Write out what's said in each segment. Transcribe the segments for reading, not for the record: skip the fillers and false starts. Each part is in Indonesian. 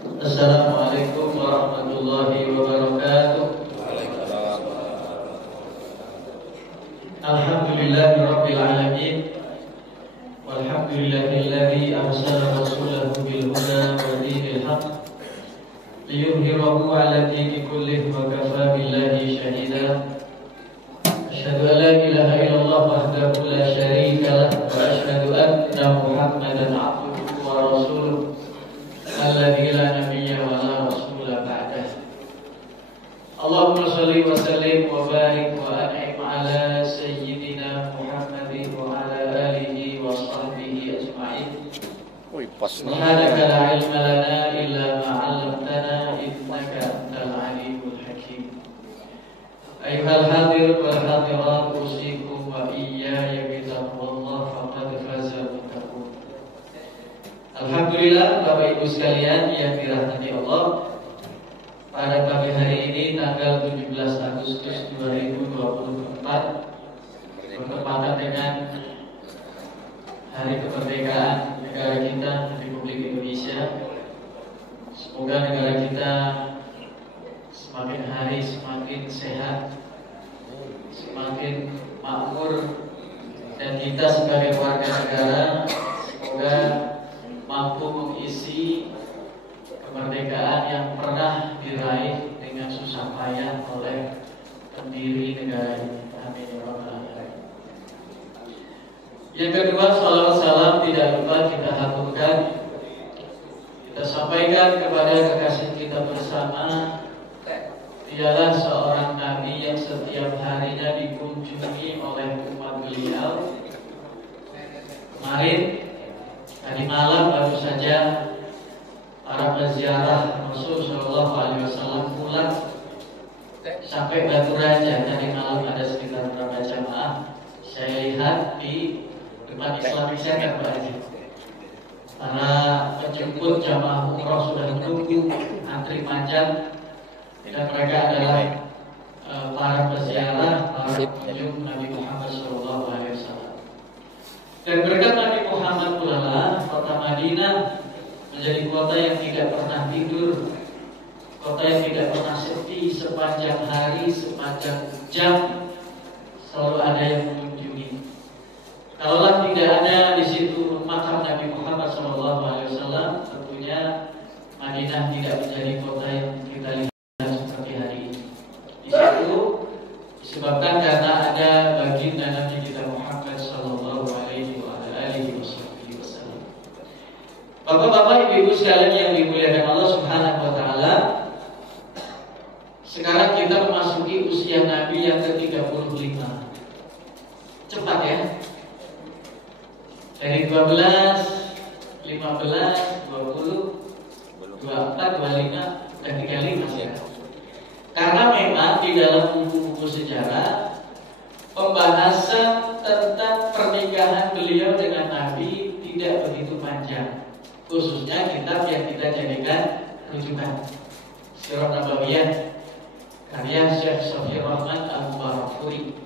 Assalamualaikum warahmatullahi wabarakatuh. Alhamdulillahirabbil alamin. Walhamdulillahilladzi arsala rasulahu bil huda wa dinil haqq liyudhhirahu 'ala dini kullihi wa kafaa billahi shahida. Asyhadu an la ilaha illallah wahdahu la syarika lah wa asyhadu anna Muhammadan 'abduhu wa rasuluh alladzi la nabiyya wa la rasula ba'dah. Allahumma shalli wa sallim wa barik wa an'im 'ala sayyidina Muhammadin wa 'ala alihi wa sahbihi ajma'in. Subhanaka la ilma lana illa ma 'allamtana innaka antal 'alimul hakim. Ayyuhal hadir wal hadirat usikum wa iyaya bitaqwallah faqad faza muttaqun. Alhamdulillah Bapak Ibu sekalian yang dirahmati Allah, pada pagi hari ini tanggal 17 Agustus 2024 bertepatan dengan Hari Kemerdekaan negara kita Republik Indonesia. Semoga negara kita semakin hari semakin sehat, semakin makmur, dan kita sebagai warga negara semoga mampu mengisi kemerdekaan yang pernah diraih dengan susah payah oleh pendiri negara ini. Amin ya rabbal alamin. Yang kedua, salawat salam tidak lupa kita haturkan, kita sampaikan kepada kekasih kita bersama. Dialah seorang nabi yang setiap harinya dikunjungi oleh umat beliau. Kemarin tadi malam baru saja para peziarah Rasul Shallallahu Alaihi Wasallam pulang sampai Batu Raja. Tadi malam ada sekitar berapa jamaah saya lihat di depan Islamic Center, Pak Haji. Para penjemput jamaah umroh sudah menunggu antri panjang, dan mereka adalah para peziarah, para pengunjung Nabi Muhammad Shallallahu Alaihi Wasallam. Dan berkat Nabi Muhammad pula kota Madinah menjadi kota yang tidak pernah tidur, kota yang tidak pernah sepi sepanjang hari, sepanjang jam, selalu ada yang mengunjungi. Kalaulah tidak ada di situ makam Nabi Muhammad SAW, tentunya Madinah tidak menjadi kota yang kita lihat seperti hari ini. Di situ disebabkan karena ada baginda Nabi kita Muhammad SAW. Bapak-bapak, ibu-ibu sekalian yang dimuliakan Allah Subhanahu wa taala, sekarang kita memasuki usia Nabi yang ke-35. Cepat ya. Dari 12, 15, 20, 24, 25 dan 35 ya. Karena memang di dalam buku-buku sejarah pembahasan tentang pernikahan beliau dengan Nabi tidak begitu panjang, khususnya kitab yang kita jadikan rujukan, Sirah Nabawiyah karya Syekh Sofir Rahman Al-Mubarakfuri.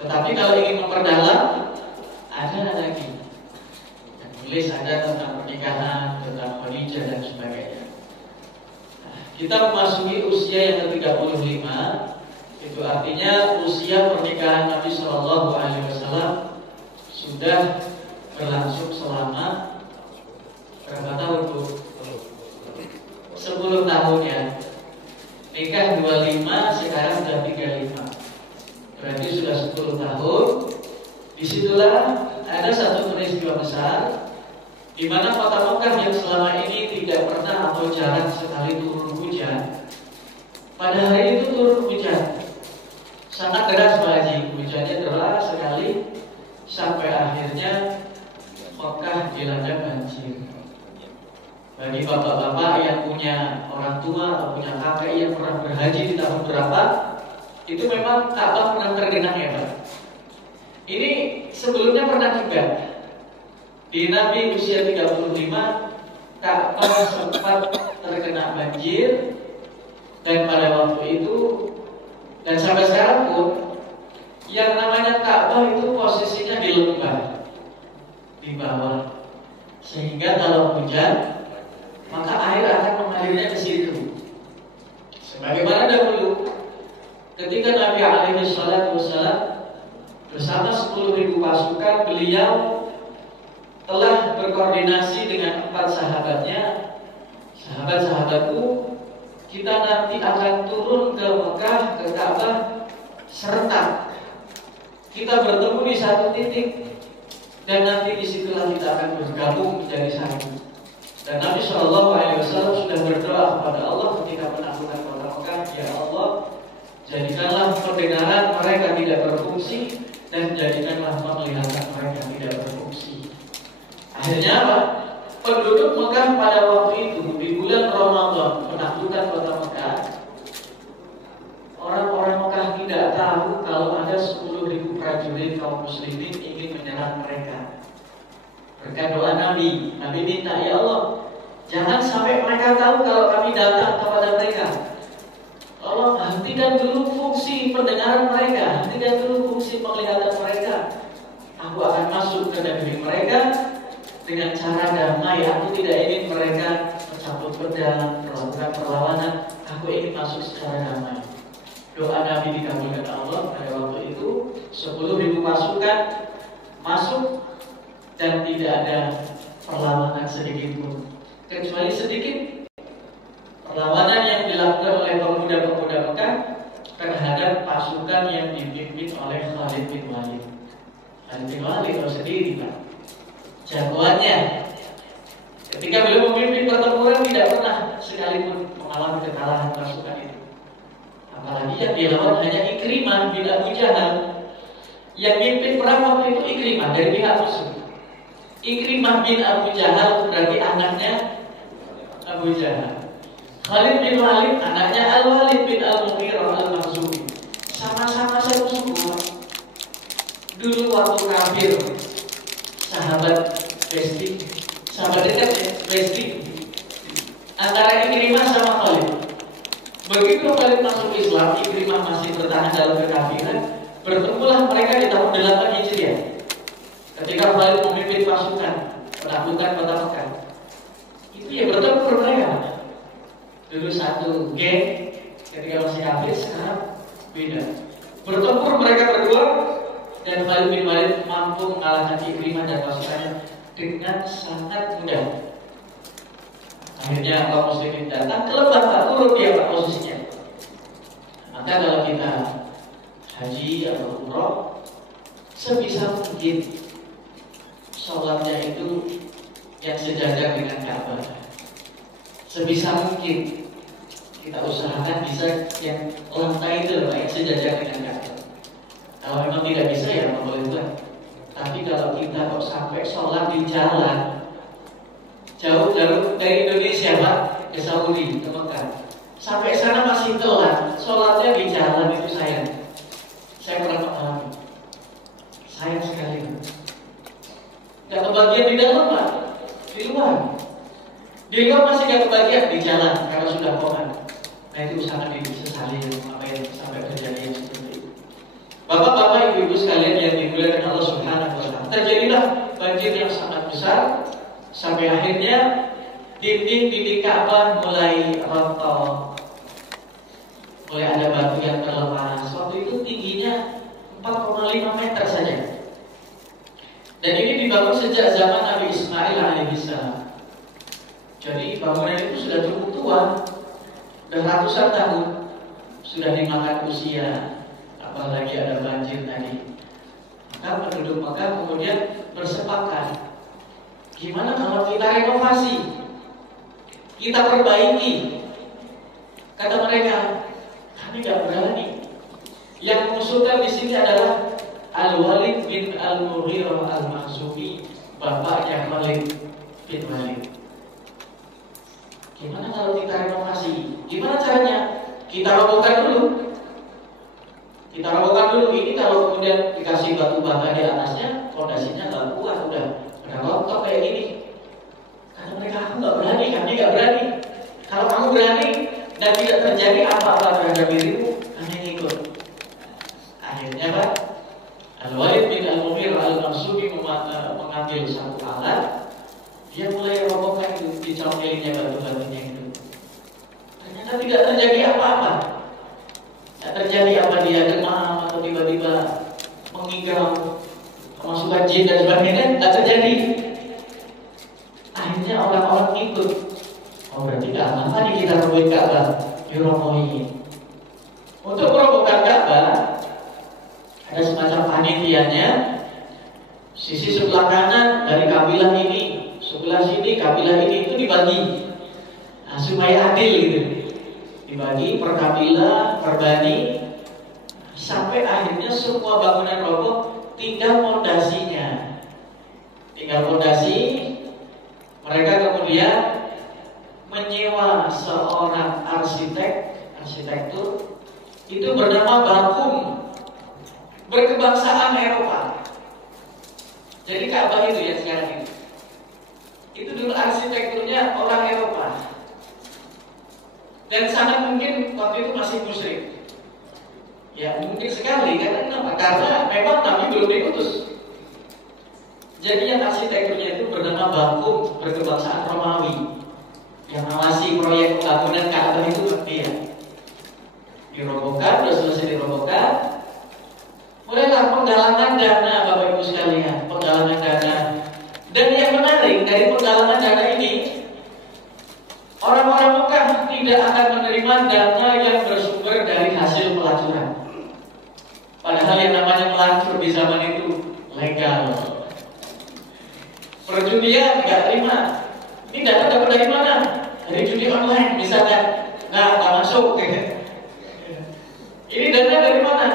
Tetapi kalau ingin memperdalam, ada lagi yang tulis, ada tentang pernikahan, tentang Khadijah dan sebagainya. Nah, kita memasuki usia yang ke-35, itu artinya usia pernikahan Nabi Shallallahu Alaihi Wasallam sudah berlangsung selama berapa tahun, Bu? 10 tahun ya. Nikah 25, sekarang sudah 35. Berarti sudah 10 tahun. Disitulah ada satu peristiwa besar, di mana kota Mekah yang selama ini tidak pernah atau jarang sekali turun hujan, pada hari itu turun hujan sangat deras, Pak Haji. Hujannya deras sekali sampai akhirnya Mekah dilanda banjir. Bagi bapak-bapak yang punya orang tua atau punya kakek yang pernah berhaji di tahun berapa, itu memang Ka'bah pernah tergenang ya Pak. Ini sebelumnya pernah juga di Nabi usia 35, Ka'bah sempat terkena banjir, dan pada waktu itu dan sampai sekarang pun yang namanya Ka'bah itu posisinya di lembah, di bawah, sehingga kalau hujan maka air akan mengalirnya ke situ. Sebagaimana dahulu ketika Nabi alaihi salatu wassalam bersama 10.000 pasukan, beliau telah berkoordinasi dengan 4 sahabatnya. Sahabat-sahabatku, kita nanti akan turun ke Mekah, ke Ka'bah serentak. Kita bertemu di satu titik, dan nanti disitulah kita akan bergabung menjadi satu. Dan Nabi SAW sudah berdoa kepada Allah ketika menaklukkan kota Mekah, ya Allah, jadikanlah pendengaran mereka tidak berfungsi, dan jadikanlah penglihatan mereka tidak berfungsi. Akhirnya apa? Penduduk Mekah pada waktu itu di bulan Ramadan menaklukkan kota Mekah. Orang-orang Mekah tidak tahu kalau ada 10.000 prajurit kaum muslimin ingin menyerang mereka. Berkat doa Nabi minta, ya Allah, jangan sampai mereka tahu kalau kami datang kepada mereka. Allah, hentikan dulu fungsi pendengaran mereka, hentikan dulu fungsi penglihatan mereka. Aku akan masuk ke negeri mereka dengan cara damai. Aku tidak ingin mereka mencabut pedang, melakukan perlawanan. Aku ingin masuk secara damai. Doa Nabi dikabulkan Allah pada waktu itu. 10.000 pasukan masuk dan tidak ada perlawanan sedikit pun, kecuali sedikit perlawanan yang dilakukan oleh pemuda-pemuda Mekah terhadap pasukan yang dipimpin oleh Khalid bin Walid. Khalid bin Walid kalau sendiri, Pak, jagoannya. Ketika beliau memimpin pertempuran tidak pernah sekalipun mengalami kekalahan pasukan itu. Apalagi yang dilawan hanya Ikrimah bin Abu Jahal. Yang mimpin perang waktu itu Ikrimah dari pihak musuh. Ikrimah bin Abu Jahal berarti anaknya Abu Jahal. Khalid bin Walid anaknya Al-Walid bin Al-Mughirah Al-Makhzumi. Sama-sama satu suku. Dulu waktu kafir, sahabat besti, sahabat dekat ya, besti antara Ikrimah sama Khalid. Begitu Khalid masuk Islam, Ikrimah masih bertahan dalam kekafiran. Bertemulah mereka di tahun 8 Hijriah. Ketika Khalid memimpin pasukan menaklukkan kota Mekah, itu ya bertempur mereka. Dulu satu geng ketika masih kafir, sekarang beda. Bertempur mereka berdua, dan Khalid bin Walid mampu mengalahkan Ikrimah dan pasukannya dengan sangat mudah. Akhirnya kaum muslimin datang ke lembah, tak turun dia Pak posisinya. Maka kalau kita haji atau umroh, sebisa mungkin sholatnya itu yang sejajar dengan Ka'bah. Sebisa mungkin kita usahakan bisa yang lantai itu yang sejajar dengan Ka'bah. Kalau memang tidak bisa ya boleh buat. Tapi kalau kita kok sampai sholat di jalan jauh-jauh dari Indonesia Pak ke Saudi, ke Mekah, sampai sana masih telat, sholatnya di jalan, itu sayang. Saya pernah mengalami, sayang sekali. Gak kebagian di dalam Pak, di luar. Di luar masih gak kebagian, di jalan karena sudah koman. Nah itu sangat disesali apa yang sampai kejadian seperti itu. Bapak-bapak, ibu-ibu sekalian yang dimuliakan Allah Subhanahu wa Ta'ala, terjadilah banjir yang sangat besar sampai akhirnya dinding Ka'bah mulai rontok, mulai ada batu yang terlepas. Waktu itu tingginya 4,5 meter saja. Dan ini dibangun sejak zaman Nabi Ismail alaihissalam. Jadi bangunan itu sudah cukup tua, sudah ratusan tahun, sudah dimakan usia. Apalagi ada banjir tadi. Maka penduduk Mekah kemudian bersepakat, gimana kalau kita renovasi, kita perbaiki? Kata mereka, kami tidak berani. Yang mengusulkan di sini adalah Al-Walid bin Al-Mughirah Al-Makhzumi, bapaknya Khalid bin Walid. Gimana kalau kita renovasi? Gimana caranya? Kita robohkan dulu. Kita robohkan dulu. Ini kalau kemudian dikasih batu bata di atasnya, fondasinya nggak kuat, udah rontok kayak gini. Kata mereka, aku nggak berani, kami nggak berani. Kalau kamu berani dan tidak terjadi apa-apa terhadap dirimu, kami ikut. Akhirnya Pak, Al-Walid bin Al-Mughirah Al-Makhzumi mengambil satu alat, dia mulai robohkan itu, sekelilingnya batu-batunya itu. Ternyata tidak terjadi apa-apa. Tidak terjadi apa dia demam atau tiba-tiba mengigau kemasukan jin dan sebagainya, tidak terjadi. Akhirnya orang-orang ikut. Oh berarti tidak apa nih kita robohin Ka'bah, dirobohin. Untuk merobohkan Ka'bah ada semacam panitianya. Sisi sebelah kanan dari kabilah ini, sebelah sini kabilah ini itu dibagi. Nah, supaya adil gitu. Dibagi per kabilah, per bani, sampai akhirnya semua bangunan roboh, tinggal fondasinya. Tinggal fondasi. Mereka kemudian menyewa seorang arsitektur itu bernama Bakum, berkebangsaan Eropa. Jadi Ka'bah itu ya sekarang ini, itu dulu arsitekturnya orang Eropa. Dan sangat mungkin waktu itu masih musyrik. Ya mungkin sekali, karena kenapa? Karena memang Nabi belum diutus. Jadi yang arsitekturnya itu bernama Bakum, berkebangsaan Romawi. Yang ngawasi proyek pembangunan Ka'bah itu dia. Dirobohkan, sudah selesai dirobohkan. Mulailah penggalangan dana, Bapak Ibu sekalian, penggalangan dana. Dan yang menarik dari penggalangan dana ini, orang-orang Mekah tidak akan menerima dana yang bersumber dari hasil pelacuran. Padahal yang namanya pelacur di zaman itu legal. Perjudian nggak terima. Ini dana dapat dari mana? Dari judi online misalkan. Nah, nggak masuk. Ini dana dari mana?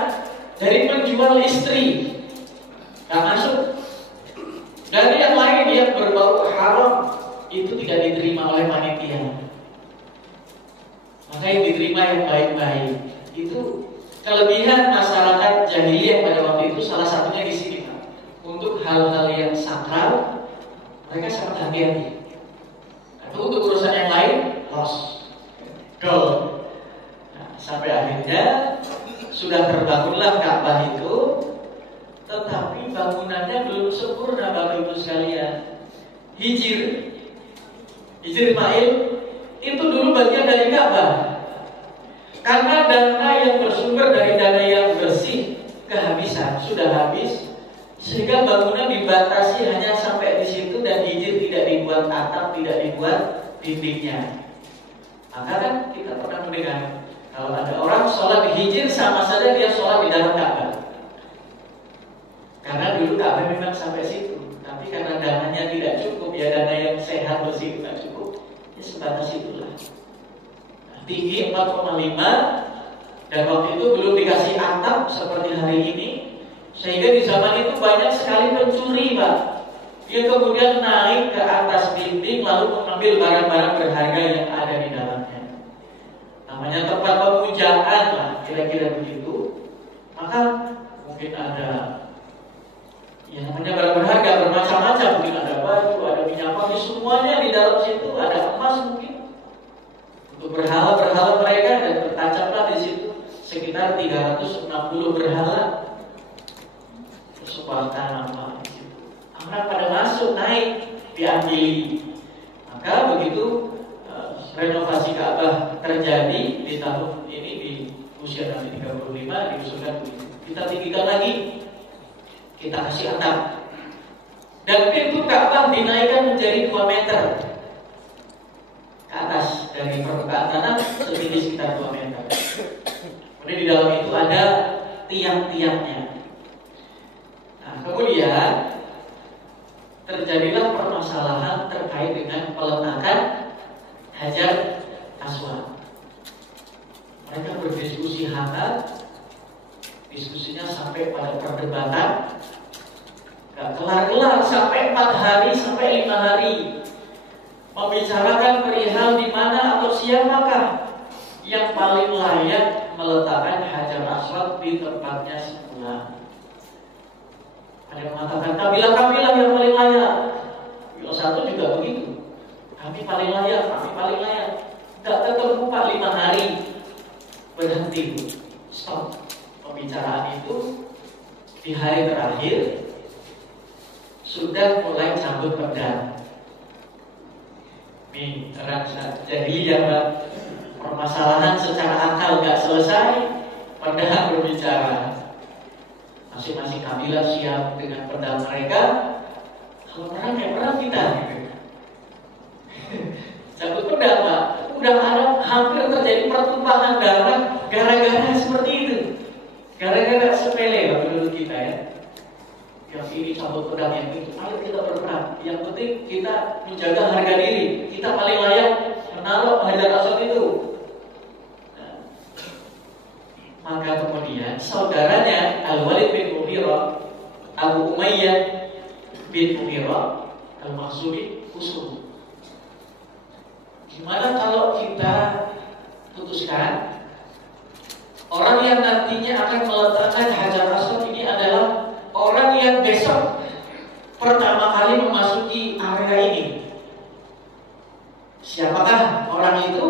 Dari menjual istri, nggak masuk. Dari yang lain yang berbau haram itu tidak diterima oleh panitia. Maka yang diterima yang baik-baik. Itu kelebihan masyarakat jahiliyah pada waktu itu, salah satunya di sini, Pak. Untuk hal-hal yang sakral mereka sangat hati-hati. Tapi untuk urusan yang lain, loss, goal. Nah, sampai akhirnya sudah terbangunlah Ka'bah itu, tetapi bangunannya belum sempurna, Bapak Ibu sekalian. Hijr Ismail itu dulu bagian dari Ka'bah. Karena dana yang bersumber dari dana yang bersih kehabisan, sudah habis, sehingga bangunan dibatasi hanya sampai di situ dan hijr tidak dibuat atap, tidak dibuat dindingnya. Maka kan kita pernah mendengar kalau ada orang sholat di hijr sama saja dia sholat di dalam Ka'bah. Karena dulu Ka'bah memang sampai situ, tapi karena dananya tidak cukup, ya dana yang sehat bersih tidak cukup, ya sebatas itulah. Nah, tinggi 4,5 dan waktu itu belum dikasih atap seperti hari ini, sehingga di zaman itu banyak sekali pencuri, Pak. Dia kemudian naik ke atas dinding lalu mengambil barang-barang berharga yang ada di dalamnya. Namanya tempat pemujaan lah, kira-kira begitu. Maka mungkin ada yang namanya barang berharga bermacam-macam, mungkin ada baju, ada minyak wangi, semuanya di dalam situ, ada emas mungkin untuk berhala-berhala mereka, dan tertancaplah di situ sekitar 360 berhala. Sebuah tanaman di situ. Orang pada masuk, naik, diambil. Maka begitu renovasi Ka'bah terjadi di tahun ini, di usia Nabi 35, diusulkan begitu. Kita tinggikan lagi, kita kasih atap, dan pintu Ka'bah dinaikkan menjadi 2 meter ke atas dari permukaan tanah, setinggi sekitar 2 meter. Kemudian di dalam itu ada tiang-tiangnya. Nah, kemudian terjadilah permasalahan terkait dengan peletakan Hajar Aswad. Mereka berdiskusi hangat, diskusinya sampai pada perdebatan, gak kelar-kelar sampai 4 hari sampai 5 hari, membicarakan perihal di mana atau siapakah yang paling layak meletakkan Hajar Aswad di tempatnya semula. Ada yang mengatakan kabilah-kabilah yang paling layak. Yang satu juga begitu. Kami paling layak, kami paling layak. Tidak ketemu Pak 5 hari. Berhenti, stop. Pembicaraan itu di hari terakhir sudah mulai cabut pedang. Nih, orang jahiliyah, Pak. Permasalahan secara akal nggak selesai, padahal berbicara. Masing-masing kabilah siap dengan pedang mereka. Kalau perang ya perang kita. Cabut pedang, Pak. Udah ada hampir terjadi pertumpahan darah gara-gara seperti itu. Gara-gara sepele waktu dulu kita ya. Yang ini cabut pedang, yang itu, ayo kita berperang. Yang penting kita menjaga harga diri. Kita paling layak menaruh Hajar Aswad itu. Nah, maka kemudian saudaranya Al-Walid bin Mughirah, Abu Umayyah bin Mughirah Al-Makhzumi usul. Gimana kalau kita putuskan orang yang nantinya akan meletakkan Hajar Aswad ini adalah orang yang besok pertama kali memasuki area ini. Siapakah orang itu?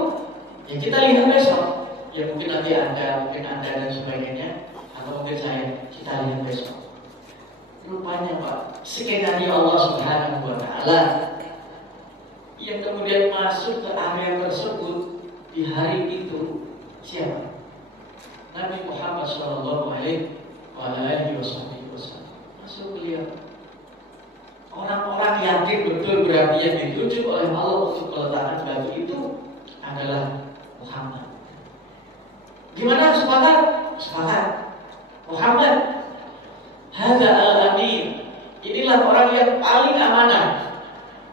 Ya kita lihat besok. Ya mungkin nanti Anda, mungkin Anda dan sebagainya, atau mungkin saya. Kita lihat besok. Rupanya Pak, skenario Allah Subhanahu wa Ta'ala yang kemudian masuk ke area tersebut di hari itu siapa? Nabi Muhammad Shallallahu Alaihi Wasallam. Masuk beliau. Orang-orang yakin betul berarti yang ditunjuk oleh Allah untuk meletakkan batu itu adalah Muhammad. Gimana sepakat? Sepakat. Muhammad hadza al-amin. Inilah orang yang paling amanah.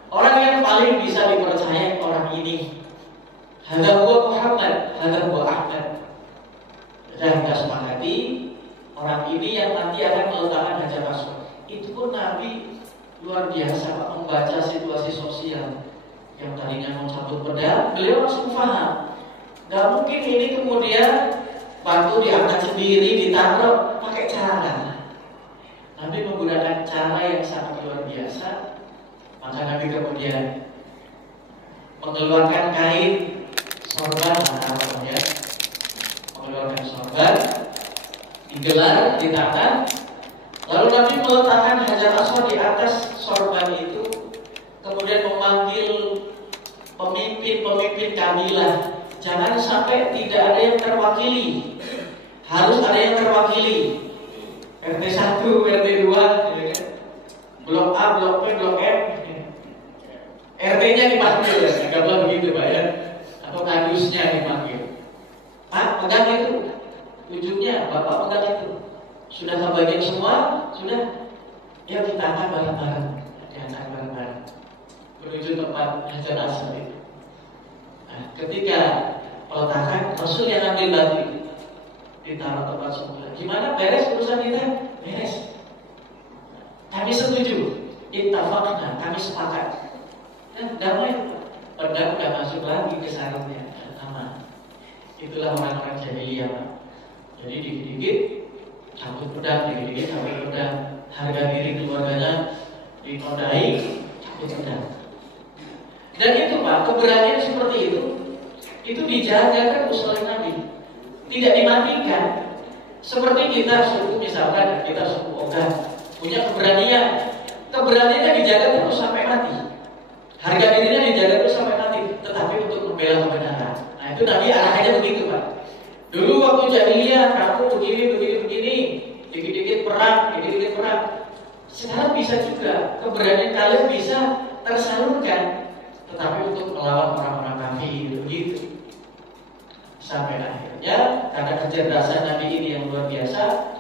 Orang yang paling bisa dipercaya orang ini. Hadza huwa Muhammad, hadza huwa Ahmad. Dan kita sepakati orang ini yang nanti akan meletakkan Hajar Aswad. Itu pun Nabi luar biasa Pak, membaca situasi sosial. Yang tadinya mau cabut pedang, beliau langsung paham. Gak mungkin ini kemudian batu diangkat sendiri, ditaruh pakai cara. Nabi menggunakan cara yang sangat luar biasa. Maka Nabi kemudian mengeluarkan kain sorban, ya, mengeluarkan sorban, digelar di tangan. Lalu Nabi meletakkan Hajar Aswad di atas sorban itu, kemudian memanggil pemimpin-pemimpin kabilah. Jangan sampai tidak ada yang terwakili, harus ada yang terwakili. RT 1, RT 2, Blok A, Blok B, Blok M. RT-nya dipanggil, ya, anggaplah begitu Pak ya. Atau kadusnya dipanggil. Pak, pegang itu. Ujungnya, Bapak pegang itu. Sudah kebagian semua? Sudah? Ya kita akan bareng-bareng. Diangkat bareng-bareng menuju tempat Hajar Aswad itu. Nah, ketika peletakan, Rasul yang ambil batu itu ditaruh tempat semula. Gimana? Beres urusan kita? Beres. Kami setuju. Ittafaqna, kami sepakat. Damai. Pedang udah masuk lagi ke sarungnya. Aman. Itulah orang-orang jahiliyah Pak. Jadi dikit-dikit cabut pedang, dikit-dikit cabut pedang. Harga diri keluarganya ditodai, cabut pedang. Dan itu Pak, keberanian seperti itu dijaga kan usul Nabi. Tidak dimatikan. Seperti kita suku misalkan, kita suku Ogan punya keberanian. Keberaniannya dijaga terus sampai mati. Harga dirinya dijaga terus sampai mati. Tetapi untuk membela kebenaran. Nah itu Nabi arahnya begitu Pak. Dulu waktu jahiliyah kamu begini, dikit-dikit perang. Sekarang bisa juga keberanian kalian bisa tersalurkan, tetapi untuk melawan orang-orang kafir begitu. Sampai akhirnya karena kecerdasan Nabi ini yang luar biasa,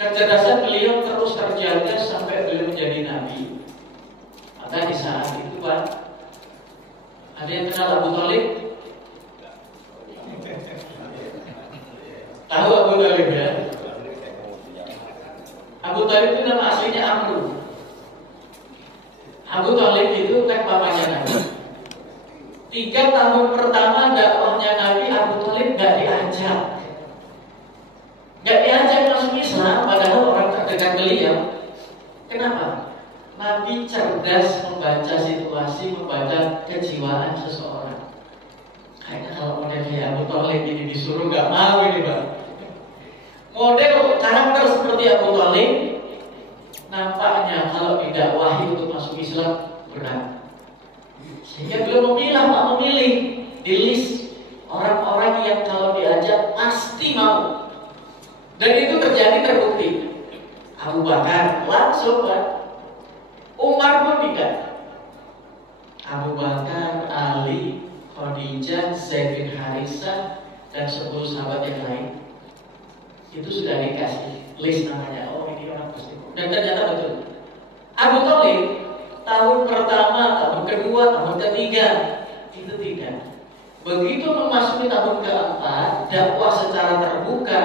kecerdasan beliau terus terjaga sampai beliau menjadi Nabi. Maka di saat itu Pak, ada yang kenal Abu Thalib? Tahu Abu Thalib ya? Abu Thalib itu nama aslinya Amru. Abu Thalib itu kan papanya Nabi. 3 tahun pertama dakwahnya Nabi, Abu Thalib gak diajak masuk Islam, padahal orang terdekat beliau. Kenapa? Nabi cerdas membaca situasi, membaca kejiwaan seseorang. Kayaknya kalau model kayak Abu Thalib ini disuruh gak mau ini Pak. Model karakter seperti Abu Thalib nampaknya kalau didakwahi untuk masuk Islam berat. Sehingga beliau memilih di list orang-orang yang kalau diajak pasti mau. Dan itu terjadi, terbukti. Abu Bakar langsung, Pak. Umar pun tidak. Abu Bakar, Ali, Khadijah, Zaid bin Harisah, dan 10 sahabat yang lain itu sudah dikasih list namanya. Oh, ini orang pasti. Dan ternyata betul. Abu Thalib tahun pertama, tahun kedua, tahun ketiga itu tidak. Begitu memasuki tahun keempat, dakwah secara terbuka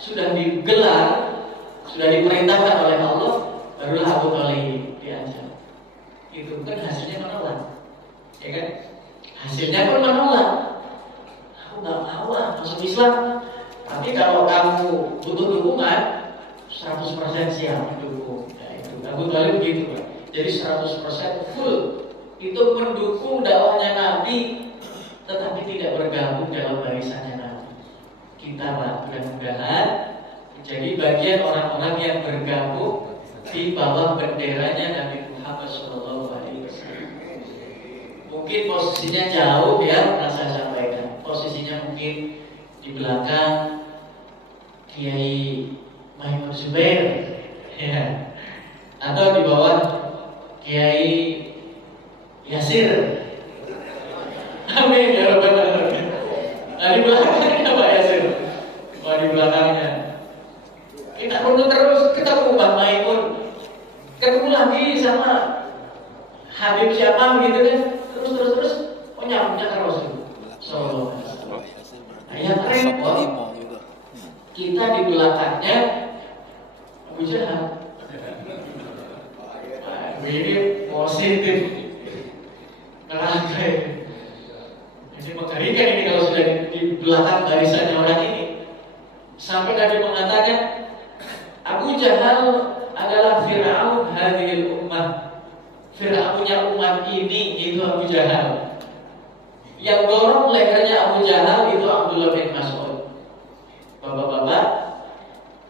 sudah digelar, sudah diperintahkan oleh Allah, barulah Abu Thalib diajak. Itu kan hasilnya menolak, ya kan? Hasilnya pun menolak. Aku nggak mau masuk Islam. Tapi kalau kamu butuh dukungan, 100% siap mendukung. Nah, itu Abu Thalib begitu, Pak. Jadi 100% full itu mendukung dakwahnya Nabi, tetapi tidak bergabung dalam barisannya Nabi. Kita, Pak, mudah-mudahan menjadi bagian orang-orang yang bergabung di bawah benderanya Nabi Muhammad SAW. Mungkin posisinya jauh ya, saya sampaikan. Posisinya mungkin di belakang Kiai Maimun Zubair, ya, atau di bawah Kiai Yasir. Amin ya Rabbal Alamin. Nah, di belakangnya Pak Yasir. Wah, di belakangnya. Kita runut terus, ketemu Mbak Maimun, ketemu lagi sama Habib siapa gitu kan. Terus punya terus. So, yang repot kita di belakangnya Abu Jahal. Ini positif neraka. Ini mengerikan ini kalau sudah di belakang barisannya orang ini. Sampai Nabi mengatakan Abu Jahal adalah Fir'aun hadhil ummah. Fir'aunnya umat ini itu Abu Jahal. Yang dorong lehernya Abu Jahal itu Abdullah bin Mas'ud. Bapak-bapak,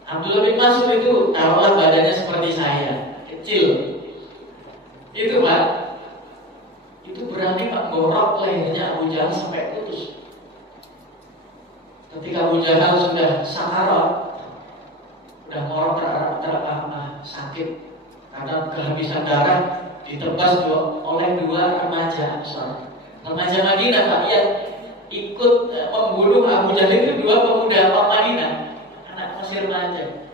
Abdullah bin Mas'ud itu taruhlah badannya seperti saya, kecil. Itu Pak, itu berani Pak gorok lehernya Abu Jahal sampai putus. Ketika Abu Jahal sudah sakarat, udah ngorok sakit karena kehabisan darah, ditebas oleh 2 remaja Ansar. Remaja Madinah, Pak, yang ikut membunuh Abu Jahal itu 2 pemuda Madinah, anak masih remaja.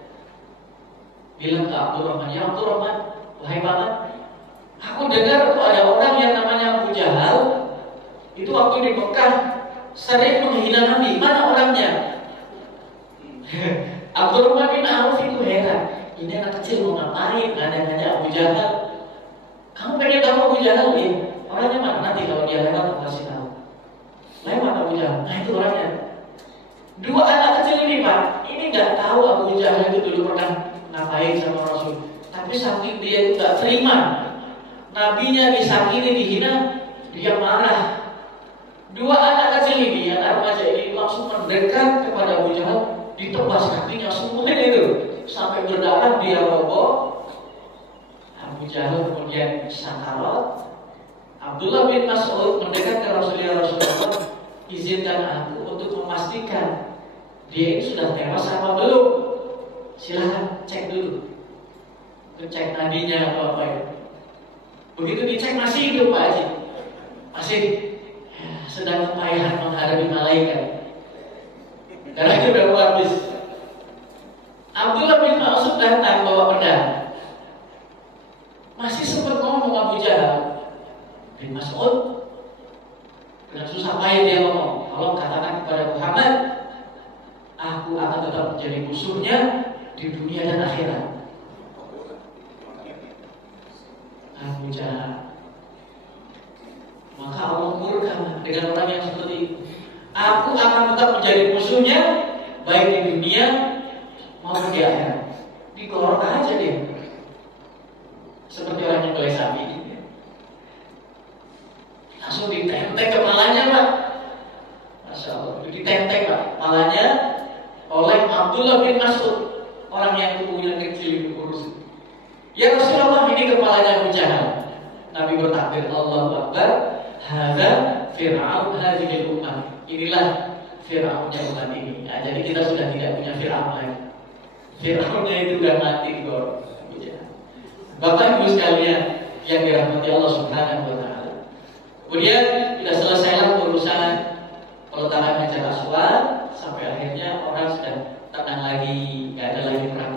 Bilang ke Abdurrahman, ya Abdurrahman, wahai paman, aku dengar tuh ada orang yang namanya Abu Jahal itu waktu di Mekah sering menghina Nabi. Mana orangnya? Abdurrahman bin Auf itu heran. Ini anak kecil mau ngapain? Nanya-nanya Abu Jahal. Kamu pengen tahu Abu Jahal nih? Orangnya mana? Nanti kalau dia lewat aku kasih tahu. Lewat Abu Jahal. Nah, itu orangnya. 2 anak kecil ini, Pak, ini nggak tahu Abu Jahal itu dulu pernah ngapain sama Rasul. Tapi saking dia itu nggak terima, nabinya disakiti, dihina, dia marah. 2 anak kecil ini, anak remaja ini langsung mendekat kepada Abu Jahal, ditebas kakinya semuanya itu sampai berdarah, dia roboh. Abu Jahal kemudian sakarat. Abdullah bin Mas'ud mendekat ke Rasulullah, izinkan aku untuk memastikan dia ini sudah tewas apa belum. Silahkan cek dulu, cek nadinya atau apa itu. Begitu dicek masih hidup Pak Haji, masih sedang kepayahan menghadapi malaikat. Darahnya udah mau habis. Abdullah bin Mas'ud datang bawa pedang. Masih sempat ngomong Abu Jahal bin Mas'ud, dengan susah payah dia ngomong, kalau katakan kepada Muhammad, aku akan tetap menjadi musuhnya di dunia dan akhirat. Abu Jahal. Maka Allah murka dengan orang yang seperti itu. Aku akan tetap menjadi musuhnya baik di dunia maupun di akhirat. Digorok aja dia, seperti orang yang boleh sapi. Langsung ditenteng kepalanya, Pak. Masya Allah, ditenteng Pak kepalanya oleh Abdullah bin Mas'ud, orang yang tubuhnya kecil itu kurus. Ya Rasulullah, ini kepalanya Abu Jahal. Nabi bertakbir Allahu Akbar, hadza Fir'aun hadhil ummah. Inilah Fir'aunnya umat ini. Nah, jadi kita sudah tidak punya Fir'aun lagi. Fir'aunnya itu sudah mati di gorong. Bapak Ibu sekalian yang dirahmati Allah Subhanahu wa taala. Kemudian sudah selesailah urusan peletakan Hajar Aswad, sampai akhirnya orang sudah tenang lagi, nggak ada lagi perang.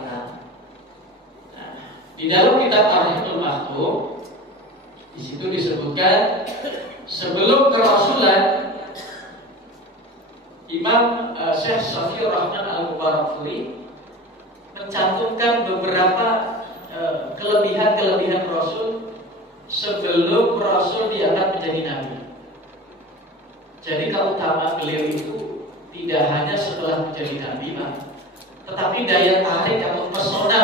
Nah, di dalam kitab Ar-Rahimul Maktum di situ disebutkan sebelum kerasulan Imam Syekh Safiur Rahman Al-Mubarakfuri mencantumkan beberapa kelebihan-kelebihan Rasul sebelum Rasul diangkat menjadi Nabi. Jadi keutamaan beliau itu tidak hanya setelah menjadi Nabi, tetapi daya tarik atau pesona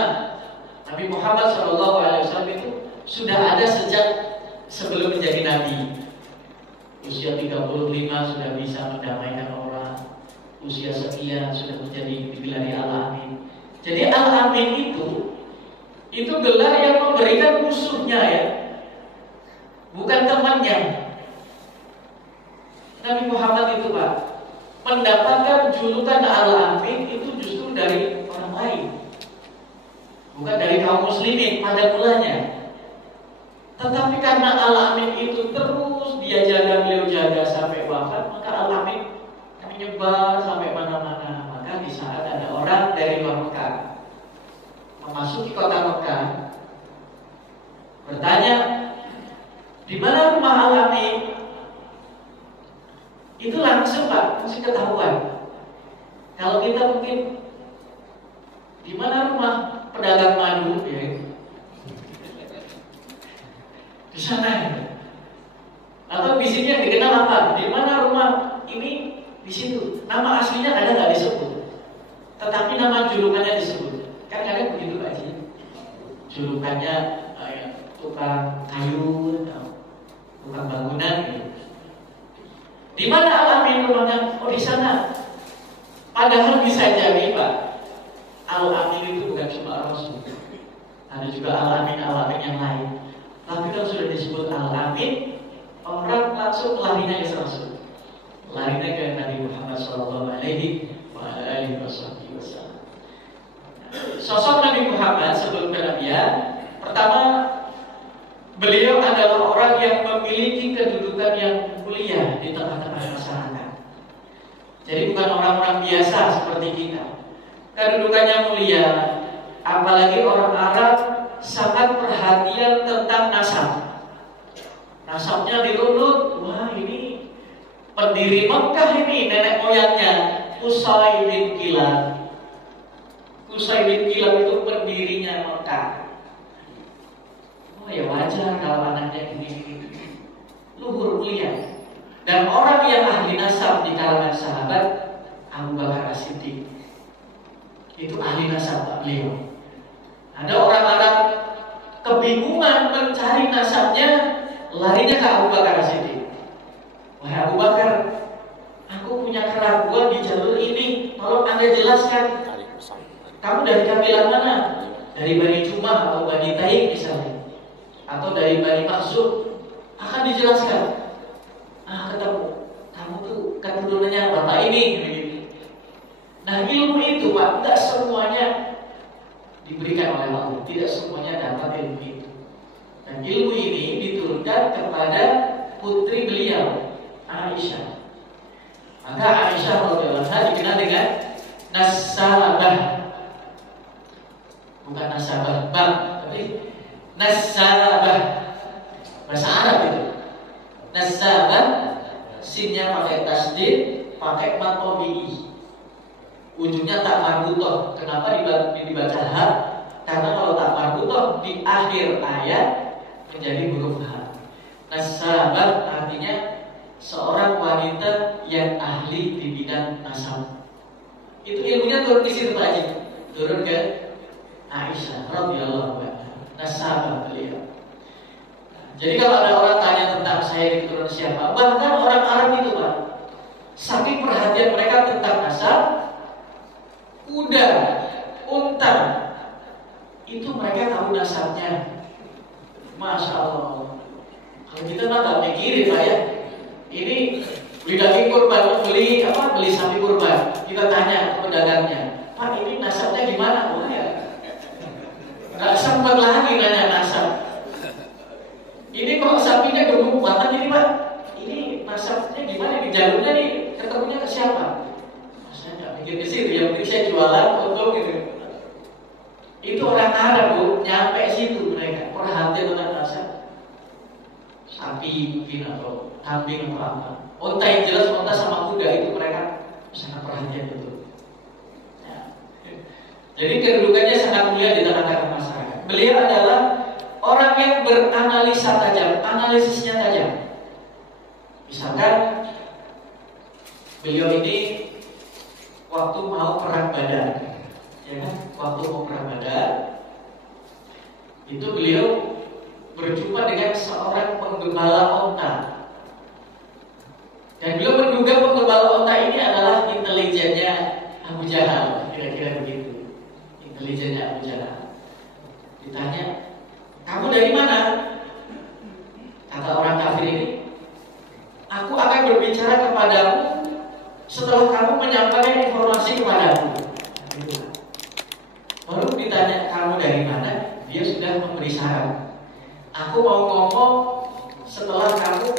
Nabi Muhammad SAW itu sudah ada sejak sebelum menjadi Nabi. Usia 35 sudah bisa mendamaikan orang. Usia sekian sudah menjadi digelari Al-Amin. Jadi Al-Amin itu gelar yang memberikan musuhnya ya, bukan temannya. Nabi Muhammad itu Pak mendapatkan julukan Al-Amin itu justru dari orang lain, bukan dari kaum muslimin pada mulanya. Tetapi karena Al-Amin itu terus dia jaga, beliau jaga sampai wafat, maka Al-Amin menyebar sampai mana-mana. Maka di saat ada orang dari luar Mekah memasuki kota Mekah bertanya, di mana rumah Al-Amin? Itu langsung Pak, mesti ketahuan. Kalau kita mungkin di mana rumah pedagang madu ya, di sana. Atau bisiknya dikenal apa? Di mana rumah ini? Di situ. Nama aslinya kadang nggak disebut, tetapi nama julukannya disebut. Kan kadang begitu Pak Haji. Julukannya tukang kayu, tukang bangunan gitu. Di mana Al-Amin rumahnya? Oh di sana. Padahal bisa jadi Pak, Al-Amin itu bukan cuma Rasul. Ada juga Al-Amin yang lain. Tapi kalau sudah disebut Al-Amin, orang langsung larinya ke Rasul, larinya ke Nabi Muhammad SAW. Sosok Nabi Muhammad sebelum kenabian, pertama, beliau adalah orang yang memiliki kedudukan yang mulia di tengah-tengah masyarakat. Jadi bukan orang-orang biasa seperti kita. Kedudukannya mulia, apalagi orang Arab sangat perhatian tentang nasab. Nasabnya dirunut, wah ini pendiri Mekah ini, nenek moyangnya Qusay bin Kilab. Qusay bin Kilab itu pendirinya Mekah. Oh ya wajar kalau anaknya gini-gini, luhur mulia. Dan orang yang ahli nasab di kalangan sahabat, Abu Bakar As-Siddiq, itu ahli nasab beliau. Ada orang Arab kebingungan mencari nasabnya, larinya ke Abu Bakar As-Siddiq. Wahai Abu Bakar, aku punya keraguan di jalur ini, tolong Anda jelaskan. Kamu dari kabilah mana? Dari Bani Jumah atau Bani Taib misalnya, atau dari Bani Maksud? Akan dijelaskan. Ketemu, kamu tuh keturunannya bapak ini. Nah ilmu itu Pak, tidak semuanya diberikan oleh Allah, tidak semuanya dapat ilmu itu. Dan ilmu ini diturunkan kepada putri beliau, Aisyah. Maka Aisyah radhiyallahu anha dikenal dengan Nasabah, bukan Nasabah Bang, tapi Nasabah, bahasa Arab itu. Nasabah, sinnya pakai tasdid, pakai matobi'i, ujungnya tak marbutoh. Kenapa dibaca ha? Karena kalau tak marbutoh di akhir ayat menjadi huruf ha. Nasabah artinya seorang wanita yang ahli di bidang nasab. Itu ilmunya turun di situ Pak Haji, turun ke Aisyah radhiyallahu anha, nasabah beliau. Jadi kalau ada orang tanya tentang saya diturun siapa, bahkan orang Arab itu Pak, saking perhatian mereka tentang nasab, kuda, unta, itu mereka tahu nasabnya. Masya Allah. Kita mah nggak mikirin Pak ya. Ini beli daging kurban, beli sapi kurban. Kita tanya ke pedagangnya, Pak ini nasabnya gimana? Wah ya, nggak sempat lagi nanya nasab. Ini kok sapinya gemuk banget ini Pak? Ini nasabnya gimana? Di jalurnya nih ketemunya ke siapa? Saya nggak mikir ke situ, yang penting saya jualan untung gitu. Itu orang Arab Bu, nyampe situ mereka perhatian tentang nasab. Sapi mungkin atau kambing atau apa. Onta yang jelas onta sama kuda itu mereka sangat perhatian betul. Ya. Jadi kedudukannya sangat mulia di tengah-tengah masyarakat. Beliau adalah orang yang beranalisa tajam, analisisnya tajam. Misalkan beliau ini waktu mau perang Badar, ya kan? Waktu mau perang Badar itu beliau berjumpa dengan seorang penggembala onta. Dan beliau menduga penggembala onta ini adalah intelijennya Abu Jahal, kira-kira begitu. Intelijennya Abu Jahal. Ditanya, kamu dari mana? Kata orang kafir ini, aku akan berbicara kepadamu setelah kamu menyampaikan informasi kepadamu. Baru ditanya kamu dari mana, dia sudah memberi syarat. Aku mau ngomong setelah kamu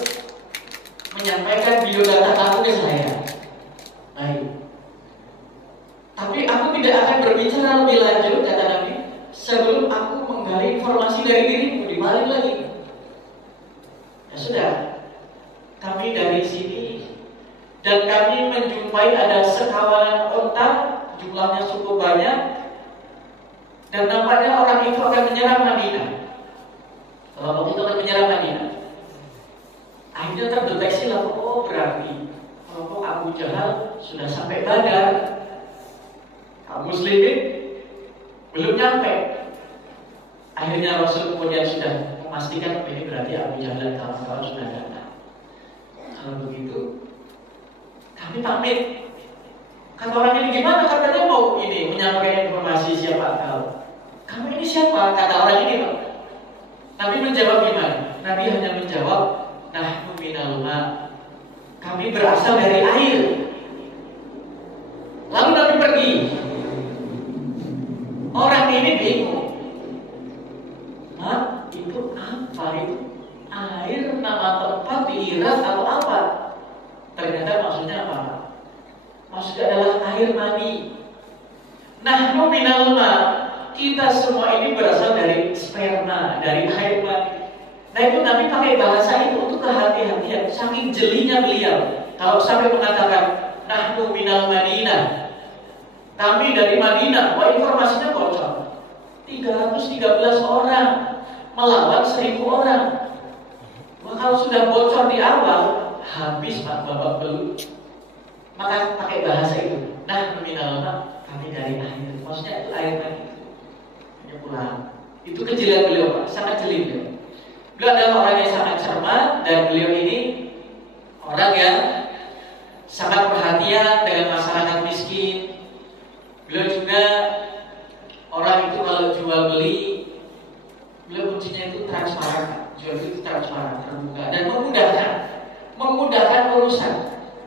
menyampaikan biodata kamu ke saya. Baik. Tapi aku tidak akan berbicara lebih lanjut, kata Nabi, sebelum aku menggali informasi dari dirimu. Dibalik lagi. Ya sudah, kami dari sini dan kami menjumpai ada sekawanan onta, jumlahnya cukup banyak, dan nampaknya orang itu akan menyerang Madinah. Kelompok itu akan menyerang Madinah. Akhirnya terdeteksi lah, oh berarti kelompok Abu Jahal sudah sampai Badar. Kaum muslimin belum nyampe. Akhirnya Rasul kemudian sudah memastikan ini berarti Abu Jahal dan kawan-kawan sudah datang. Kalau begitu, kami pamit. Kata orang ini gimana? Katanya mau ini menyampaikan informasi siapa kau? Kamu ini siapa? Kata orang ini Pak. Nabi menjawab gimana? Nabi hanya menjawab, nahnu minal ma. Kami berasal dari air. Lalu Nabi pergi. Orang ini bingung. Hah? Itu apa itu? Air nama tempat di Irak atau apa? Ternyata maksudnya apa? Maksudnya adalah air mani. Nahnu minal ma. Kita semua ini berasal dari sperma, dari air mani. Nah itu Nabi pakai bahasa itu untuk kehati-hatian. Saking jelinya beliau. Kalau sampai mengatakan nahnu minal Madinah, kami dari Madinah, wah informasinya bocor. 313 orang melawan 1000 orang. Wah kalau sudah bocor di awal, habis Pak babak belur. Maka pakai bahasa itu. Nahnu minal ma, kami dari air. Maksudnya itu air mani. Pulang. Itu kejelian beliau Pak, sangat jeli beliau. Beliau adalah orang yang sangat cermat dan beliau ini orang yang sangat perhatian dengan masyarakat miskin. Beliau juga orang itu kalau jual beli, beliau kuncinya itu transparan, jual beli itu transparan, terbuka dan memudahkan urusan.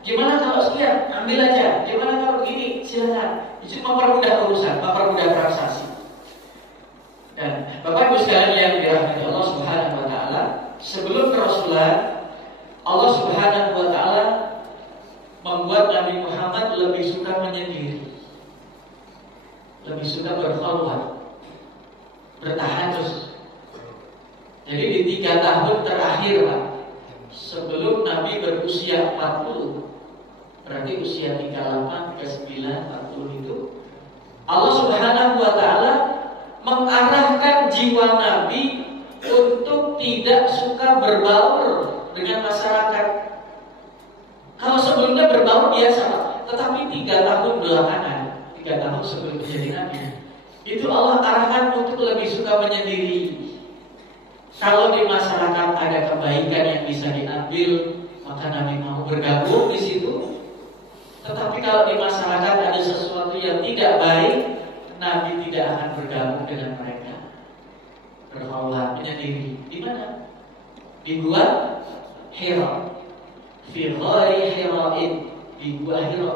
Gimana kalau sekian, ambil aja. Gimana kalau begini, silakan. Itu mempermudah urusan, mempermudah transaksi. Dan Bapak Ibu sekalian yang dirahmati Allah Subhanahu wa taala, sebelum kerasulan Allah Subhanahu wa taala membuat Nabi Muhammad lebih suka menyendiri. Lebih suka berkhalwat. Bertahajud. Jadi di 3 tahun terakhir Pak, sebelum Nabi berusia 40, berarti usia 38, 39, 40 itu Allah Subhanahu wa taala mengarahkan jiwa Nabi untuk tidak suka berbaur dengan masyarakat. Kalau sebelumnya berbaur biasa, tetapi 3 tahun belakangan, 3 tahun sebelum menjadi Nabi, itu Allah arahkan untuk lebih suka menyendiri. Kalau di masyarakat ada kebaikan yang bisa diambil, maka Nabi mau bergabung di situ. Tetapi kalau di masyarakat ada sesuatu yang tidak baik, Nabi tidak akan bergabung dengan mereka. Berkhawlat menyendiri. Di mana? Di gua Hira. Fi ghari Hira'in, di gua Hira.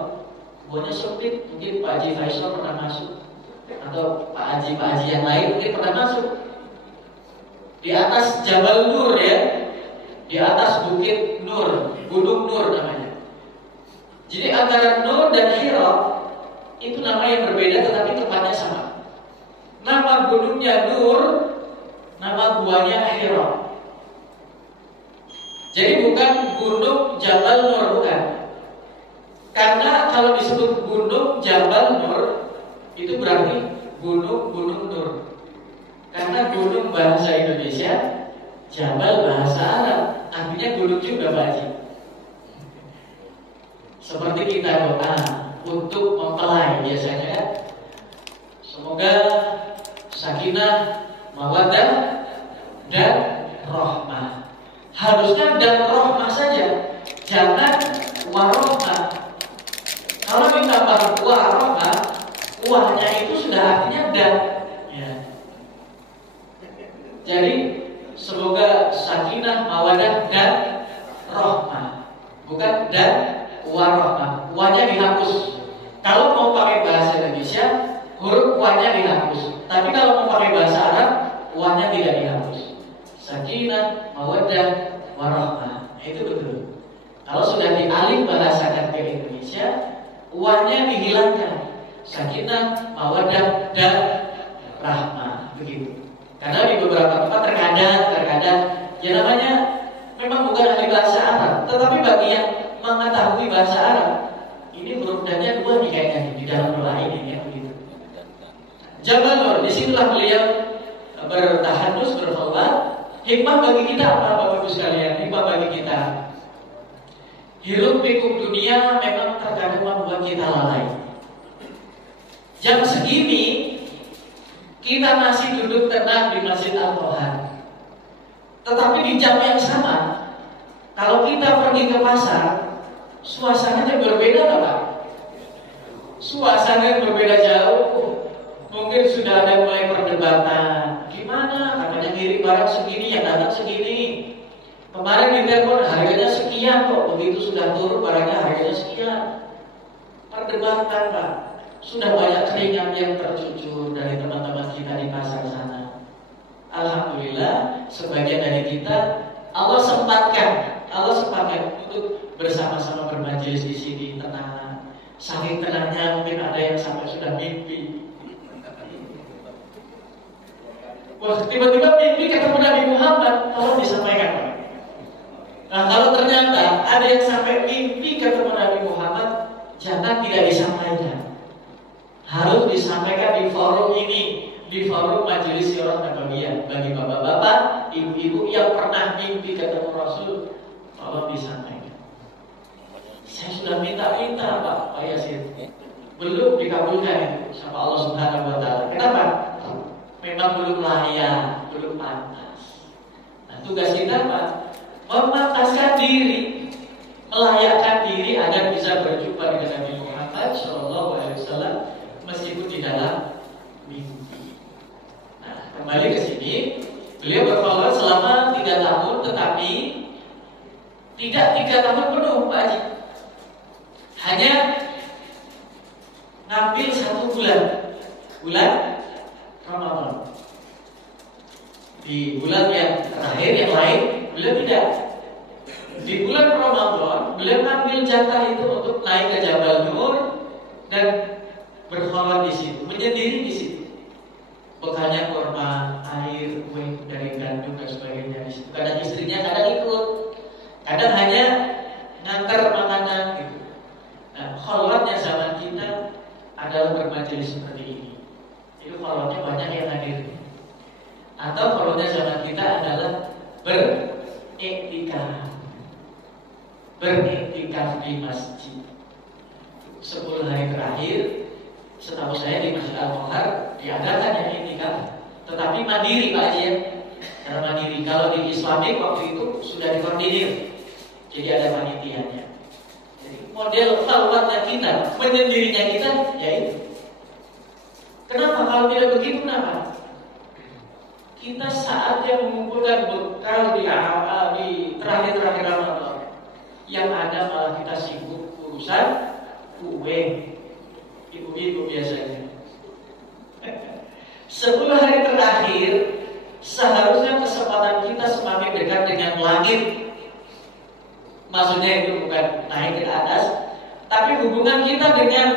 Guanya sempit, mungkin Pak Haji Faisal pernah masuk, atau Pak Haji yang lain mungkin pernah masuk. Di atas Jabal Nur ya, di atas Bukit Nur, Gunung Nur namanya. Jadi antara Nur dan Hira itu nama yang berbeda tetapi tempatnya sama. Nama gunungnya Nur, nama guanya Hira. Jadi bukan gunung Jabal Nur, bukan. Karena kalau disebut gunung Jabal Nur itu berarti gunung Nur. Karena gunung bahasa Indonesia, Jabal bahasa Arab, artinya gunung juga Pak Haji. Seperti kita doa untuk mempelai biasanya, semoga sakinah, mawaddah, dan rahmah. Harusnya dan rahmah saja, jangan warohmah. Kalau ditambah warohmah, wahnya itu sudah artinya dan. Ya. Jadi semoga sakinah, mawaddah, dan rahmah, bukan dan warohmah. Wahnya dihapus. Kalau mau pakai bahasa Indonesia, huruf wahnya dihapus. Tapi kalau mau pakai bahasa Arab, wahnya tidak dihapus. Sakinah, mawaddah, warahmah. Itu betul. Kalau sudah dialih bahasakan ke Indonesia, wahnya dihilangkan. Sakinah, mawaddah, dan rahmah. Begitu. Karena di beberapa tempat terkadang ya namanya memang bukan ahli bahasa Arab, tetapi bagi yang mengetahui bahasa Arab, ini huruf dannya dua nih kayaknya di dalam doa ini ya begitu. Jabal Nur, disitulah beliau bertahanus, berkhawat. Hikmah bagi kita apa Bapak Ibu sekalian? Hikmah bagi kita, hirup pikuk dunia memang terkadang membuat kita lalai. Jam segini kita masih duduk tenang di Masjid Al-Tohar. Tetapi di jam yang sama, kalau kita pergi ke pasar, suasananya berbeda nggak Pak? Suasananya berbeda jauh. Mungkin sudah ada mulai perdebatan. Gimana? Katanya ngirim barang segini, yang datang segini. Kemarin di telepon harganya sekian kok, begitu sudah turun barangnya harganya sekian. Perdebatan Pak. Sudah banyak keringat yang tercucur dari teman-teman kita di pasar sana. Alhamdulillah, sebagian dari kita Allah sempatkan untuk bersama-sama bermajelis di sini tenang. Saking tenangnya mungkin ada yang sampai sudah mimpi. Wah, tiba-tiba mimpi ketemu Nabi Muhammad, tolong disampaikan Pak. Nah, kalau ternyata ada yang sampai mimpi ketemu Nabi Muhammad, jangan tidak disampaikan. Harus disampaikan di forum ini, di forum Majelis Sirah Nabawiyah. Bagi bapak-bapak, ibu-ibu yang pernah mimpi ketemu Rasul, tolong disampaikan. Saya sudah minta-minta Pak Yasin, belum dikabulkan sama Allah Subhanahu wa Ta'ala. Kenapa? Memang belum layak, belum pantas. Nah, tugas kita Pak, memantaskan diri, melayakkan diri agar bisa berjumpa dengan Nabi Muhammad SAW meskipun di dalam mimpi. Nah, kembali ke sini, beliau berkhawat selama 3 tahun, tetapi tidak 3 tahun penuh Pak Haji. Hanya ngambil 1 bulan Ramadan. Di bulan yang terakhir yang lain beliau tidak. Di bulan Ramadan beliau ambil jatah itu untuk naik ke Jabal Nur dan berkhawat di situ, menyendiri di situ. Bekalnya kurma, air, kue dari gandum dan sebagainya di situ. Kadang istrinya kadang ikut, kadang hanya ngantar makanan gitu. Nah, khawatnya zaman kita adalah bermajelis seperti ini. Itu khawatnya banyak yang hadir. Atau khawatnya zaman kita adalah beriktikaf di masjid. 10 hari terakhir, setahu saya di Masjid Al-Tohar diadakan yang iktikaf, tetapi mandiri Pak Haji ya. Karena mandiri, kalau di Islamik waktu itu sudah dikoordinir, jadi ada panitianya. Jadi model khawatnya kita, menyendirinya kita, ya itu. Kenapa? Kalau tidak begitu, kenapa? Kita saatnya mengumpulkan bekal di terakhir-terakhir Ramadan. Yang ada malah kita sibuk urusan kue. Ibu-ibu biasanya. 10 hari terakhir seharusnya kesempatan kita semakin dekat dengan langit. Maksudnya itu bukan naik ke atas, tapi hubungan kita dengan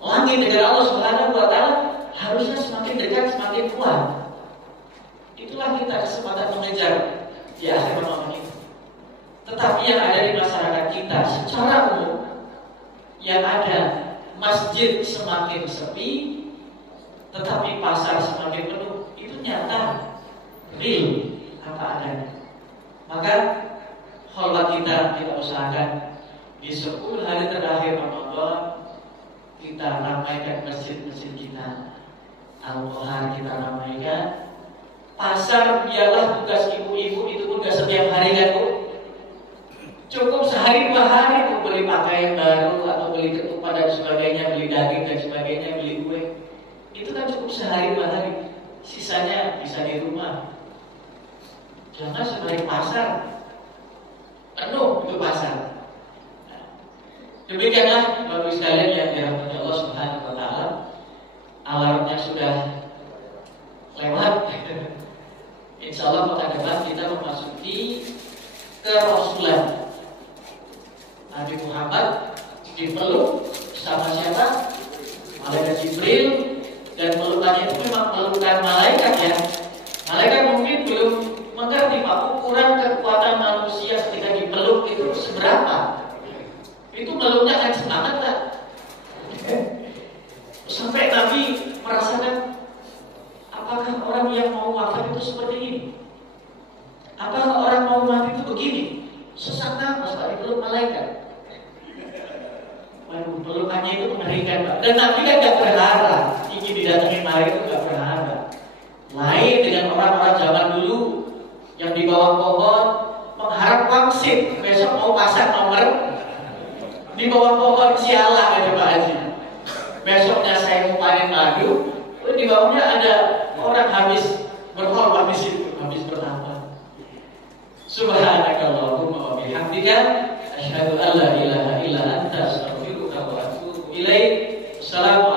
langit, dengan Allah Subhanahu wa Ta'ala harusnya semakin dekat, semakin kuat. Itulah kita kesempatan mengejar di akhir Ramadan ini. Tetapi yang ada di masyarakat kita secara umum, yang ada masjid semakin sepi, tetapi pasar semakin penuh. Itu nyata, real, apa adanya. Maka kholwat kita usahakan di 10 hari terakhir Ramadan kita ramaikan masjid-masjid kita, Al-Qur'an kita ramaikan. Pasar biarlah tugas ibu-ibu, itu pun gak setiap hari kan Bu. Cukup sehari 2 hari Bu, beli pakaian baru atau beli ketupat dan sebagainya, beli daging dan sebagainya, beli kue. Itu kan cukup sehari 2 hari. Sisanya bisa di rumah. Jangan sehari pasar penuh itu pasar. Demikianlah Bapak Ibu sekalian yang dirahmati Allah Subhanahu wa Ta'ala. Alarmnya sudah lewat. Insya Allah pekan depan kita memasuki kerasulan. Nabi Muhammad dipeluk sama siapa? Malaikat Jibril. Dan pelukannya itu memang pelukan malaikat ya. Malaikat mungkin belum mengerti Pak, ukuran kekuatan manusia ketika dipeluk itu seberapa. Itu meluknya kan semangat lah. Sampai Nabi merasakan, apakah orang yang mau wafat itu seperti ini? Apakah orang mau mati itu begini? Sesak nafas Pak dipeluk malaikat. Waduh, pelukannya itu mengerikan Pak. Dan Nabi kan gak berharap ingin didatangi malaikat, itu gak berharap. Lain dengan orang-orang zaman dulu yang di bawah pohon mengharap wangsit, besok mau pasang nomor di bawah pohon sialah aja Pak Haji. Besoknya saya mau panen madu, di bawahnya ada orang habis berkorban di situ, habis bertambah. Subhanakallahumma wa bihamdika asyhadu an la ilaha illa anta astaghfiruka wa atubu ilaik. Assalamualaikum.